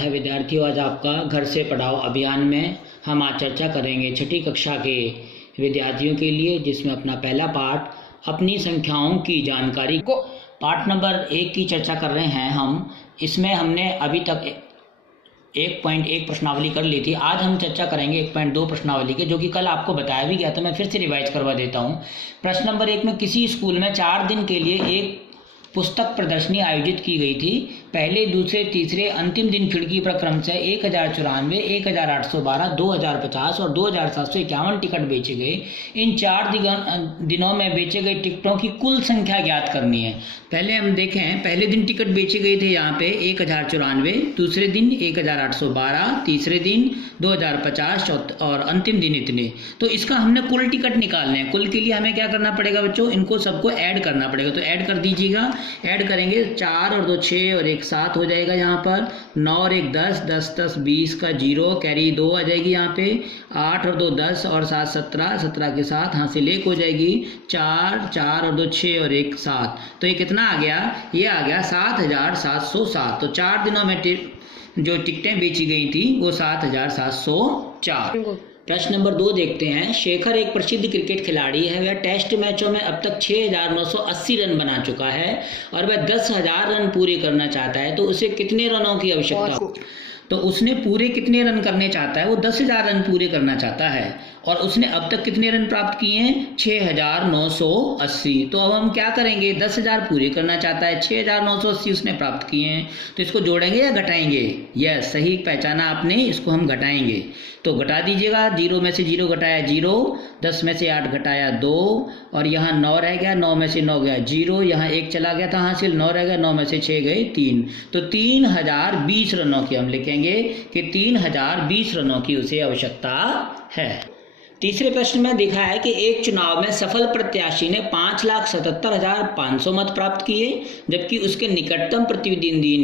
है विद्यार्थियों। आज आपका घर से पढ़ाओ अभियान में हम आज चर्चा करेंगे छठी कक्षा के विद्यार्थियों के लिए, जिसमें अपना पहला पाठ अपनी संख्याओं की जानकारी को पाठ नंबर 1 की चर्चा कर रहे हैं हम। इसमें हमने अभी तक 1.1 प्रश्नावली कर ली थी। आज हम चर्चा करेंगे 1.2 प्रश्नावली के, जो कि कल आपको बताया भी गया था। मैं फिर से रिवाइज करवा देता हूँ। प्रश्न नंबर 1 में किसी स्कूल में 4 दिन के लिए एक पुस्तक प्रदर्शनी आयोजित की गई थी। पहले, दूसरे, तीसरे, अंतिम दिन खिड़की पर क्रमशः 1094, 1812, 2050 और 2751 टिकट बेचे गए। इन 4 दिनों में बेचे गए टिकटों की कुल संख्या ज्ञात करनी है। पहले हम देखें, पहले दिन टिकट बेचे गए थे यहाँ पे 1094, दूसरे दिन 1812, तीसरे दिन 2050 और अंतिम दिन इतने। तो इसका हमने कुल टिकट निकालने हैं। कुल के लिए हमें क्या करना पड़ेगा बच्चों? इनको सबको ऐड करना पड़ेगा। तो ऐड कर दीजिएगा। ऐड करेंगे 4 और 2 6 और 1 7 हो जाएगा यहाँ पर। 9 और 1 10, 10 10 20 का 0 कैरी 2 आ जाएगी यहाँ पे। 8 और 2 10 और 7 17, 17 के साथ हासिल 1 हो जाएगी। 4 4 और 2 6 और 1 7। तो ये कितना आ गया? ये आ गया 7707। तो 4 दिनों में जो टिकटें बेची गई थी वो 7704। प्रश्न नंबर 2 देखते हैं। शेखर एक प्रसिद्ध क्रिकेट खिलाड़ी है। वह टेस्ट मैचों में अब तक 6980 रन बना चुका है और वह 10,000 रन पूरे करना चाहता है। तो उसे कितने रनों की आवश्यकता? तो उसने पूरे कितने रन करने चाहता है? वो 10,000 रन पूरे करना चाहता है। और उसने अब तक कितने रन प्राप्त किए हैं? 6980। तो अब हम क्या करेंगे? 10,000 पूरे करना चाहता है, 6980 उसने प्राप्त किए हैं। तो इसको जोड़ेंगे या घटाएंगे? यस, सही पहचाना आपने। इसको हम घटाएंगे। तो घटा दीजिएगा। 0 में से 0 घटाया 0, 10 में से 8 घटाया 2 और यहाँ 9 रह गया। 9 में से 9 गया 0, यहाँ 1 चला गया था हासिल, 9 रह गया। 9 में से 6 गए 3। तो 3020 रनों की हम लिखेंगे कि 3020 रनों की उसे आवश्यकता है। तीसरे प्रश्न में देखा है कि एक चुनाव में सफल प्रत्याशी ने 5,77,500 मत प्राप्त किए, जबकि उसके निकटतम प्रतिद्वंदी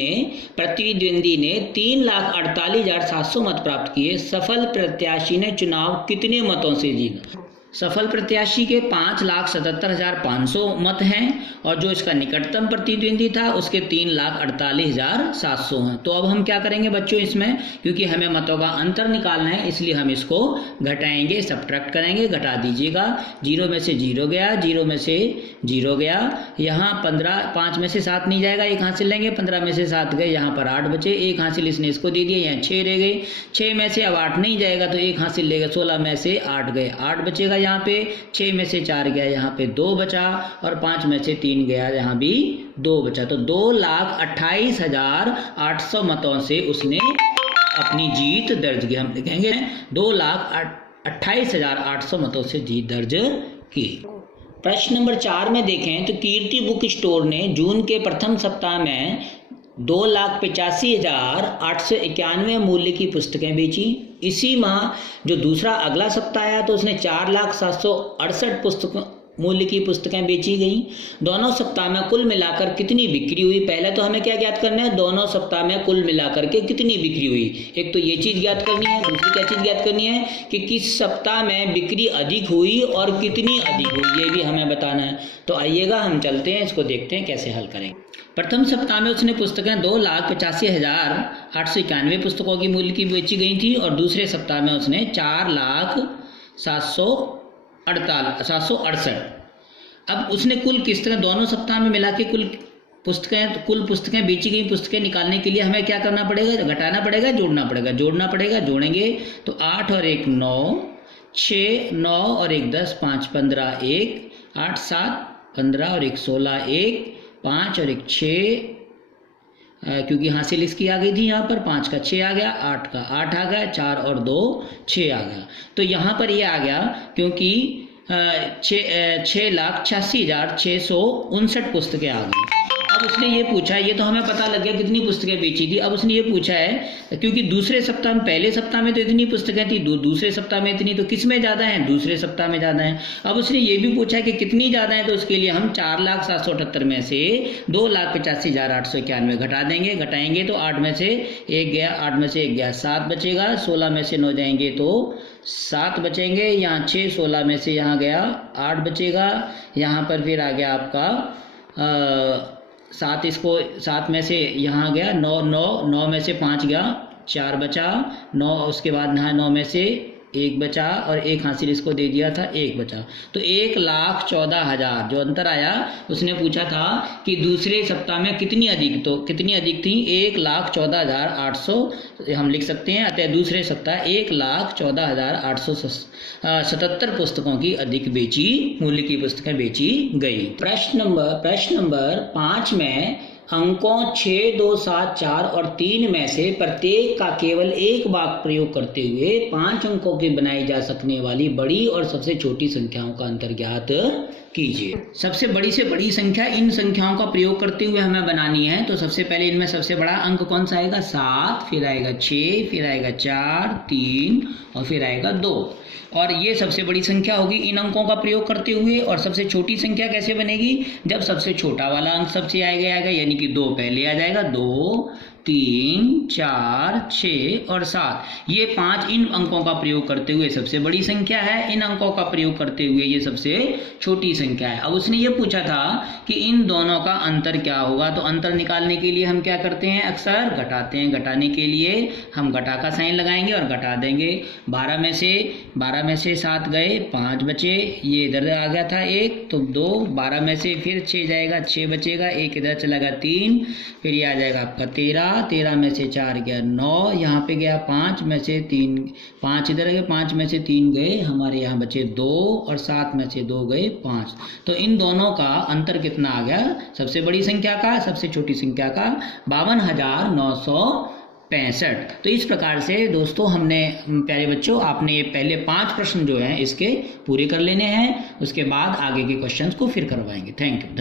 ने 3,48,700 मत प्राप्त किए। सफल प्रत्याशी ने चुनाव कितने मतों से जीता? सफल प्रत्याशी के 5,77,500 मत हैं और जो इसका निकटतम प्रतिद्वंदी था उसके 3,48,700 हैं। तो अब हम क्या करेंगे बच्चों इसमें? क्योंकि हमें मतों का अंतर निकालना है, इसलिए हम इसको घटाएंगे, सब्ट्रैक्ट करेंगे। घटा दीजिएगा। 0 में से 0 गया, 0 में से 0 गया। यहाँ 5 में से 7 नहीं जाएगा, 1 हासिल लेंगे। 15 में से 7 गए, यहाँ पर 8 बचे। 1 हासिल इसने इसको दे दिया, यहाँ 6 रह गए। 6 में से अब 8 नहीं जाएगा तो 1 हासिल लेगा। 16 में से 8 गए, 8 बचेगा यहाँ पे। 6 में से 4 गया, यहाँ पे 2 बचा और 5 में से 3 गया, यहाँ भी 2 बचा। तो 2,28,800 मतों से उसने अपनी जीत दर्ज की। हम लिखेंगे 2,28,800 मतों से जीत दर्ज की। प्रश्न नंबर 4 में देखें तो कीर्ति बुक स्टोर ने जून के प्रथम सप्ताह में 2,85,891 मूल्य की पुस्तकें बेची। इसी माह जो दूसरा अगला सप्ताह आया तो उसने 4,768 पुस्तकों मूल्य की पुस्तकें बेची गई। दोनों सप्ताह में कुल मिलाकर कितनी बिक्री हुई? पहले तो हमें क्या ज्ञात करना है? दोनों सप्ताह में कुल मिलाकर के कितनी बिक्री हुई। एक तो ये चीज़ ज्ञात करनी है, दूसरी क्या चीज़ ज्ञात करनी है कि किस सप्ताह में बिक्री अधिक हुई और कितनी अधिक हुई, ये भी हमें बताना है। तो आइएगा हम चलते हैं, इसको देखते हैं कैसे हल करेंगे। प्रथम सप्ताह में उसने पुस्तकें 2,85,891 पुस्तकों की मूल्य की बेची गई थी और दूसरे सप्ताह में उसने 4,768। अब उसने कुल किस्तों दोनों सप्ताह में मिला के कुल पुस्तकें बेची गई पुस्तकें निकालने के लिए हमें क्या करना पड़ेगा? घटाना पड़ेगा, जोड़ना पड़ेगा। जोड़ना पड़ेगा, जोड़ेंगे तो 8 और 1 9, 6 9 और 1 10, 5 15 1, 8 7 15 और 1 16, 1 5 और 1 6, क्योंकि हासिल इसकी आ गई थी यहाँ पर। 5 का 6 आ गया, 8 का 8 आ गया, 4 और 2 6 आ गया। तो यहाँ पर ये आ गया क्योंकि 6,86,659 पुस्तकें आ गई। अब उसने ये पूछा, ये तो हमें पता लग गया कितनी पुस्तकें बेची थी। अब उसने ये पूछा है क्योंकि दूसरे सप्ताह में, पहले सप्ताह में तो इतनी पुस्तकें थी, दूसरे सप्ताह में इतनी, तो किस में ज़्यादा है? दूसरे सप्ताह में ज़्यादा है। अब उसने ये भी पूछा कि कितनी ज़्यादा है, तो उसके लिए हम 4,778 में से 2,85,891 घटा देंगे। घटाएंगे तो 8 में से 1 गया, 8 में से 1 गया, 7 बचेगा। 16 में से 9 जाएंगे तो 7 बचेंगे। यहाँ 6, 16 में से यहाँ गया 8 बचेगा। यहाँ पर फिर आ गया आपका 7 में से यहाँ गया 9 में से 5 गया, 4 बचा, 9 उसके बाद 9 में से 1 बचा और 1 हासिल इसको दे दिया था, 1 बचा। तो 1,14,000 जो अंतर आया, उसने पूछा था कि दूसरे सप्ताह में कितनी अधिक थी, 1,14,800 हम लिख सकते हैं। अतः दूसरे सप्ताह 1,14,877 पुस्तकों की अधिक बेची मूल्य की पुस्तकें बेची गई। प्रश्न नंबर 5 में अंकों 6, 2, 7, 4 और 3 में से प्रत्येक का केवल एक वाक्य प्रयोग करते हुए 5 अंकों की बनाई जा सकने वाली बड़ी और सबसे छोटी संख्याओं का अंतर ज्ञात कीजिए। सबसे बड़ी से बड़ी संख्या इन संख्याओं का प्रयोग करते हुए हमें बनानी है। तो सबसे पहले इनमें सबसे बड़ा अंक कौन सा आएगा? 7, फिर आएगा 6, फिर आएगा 4, 3 और फिर आएगा 2। और ये सबसे बड़ी संख्या होगी इन अंकों का प्रयोग करते हुए। और सबसे छोटी संख्या कैसे बनेगी? जब सबसे छोटा वाला अंक सबसे आगे आएगा, यानी कि 2 पहले आ जाएगा। 2, 3, 4, 6 और 7, ये 5 इन अंकों का प्रयोग करते हुए सबसे बड़ी संख्या है। इन अंकों का प्रयोग करते हुए ये सबसे छोटी संख्या है। अब उसने ये पूछा था कि इन दोनों का अंतर क्या होगा। तो अंतर निकालने के लिए हम क्या करते हैं? अक्सर घटाते हैं। घटाने के लिए हम घटा का साइन लगाएंगे और घटा देंगे। 12 में से 7 गए, 5 बचे, ये इधर आ गया था 1, तो 2, 12 में से फिर 6 जाएगा, 6 बचेगा, 1 इधर चला गया 3, फिर ये आ जाएगा आपका 13 में से 4 गया 9, यहाँ पे गया 5 में से 3, 5 इधर गए, 5 में से 3 गए, हमारे यहाँ बचे 2 और 7 में से 2 गए 5। तो इन दोनों का अंतर कितना आ गया? सबसे बड़ी संख्या का सबसे छोटी संख्या का 52,965। तो इस प्रकार से दोस्तों हमने, प्यारे बच्चों, आपने ये पहले 5 प्रश्न जो हैं इसके पूरे कर लेने हैं। उसके बाद आगे के क्वेश्चंस को फिर करवाएंगे। Thank you.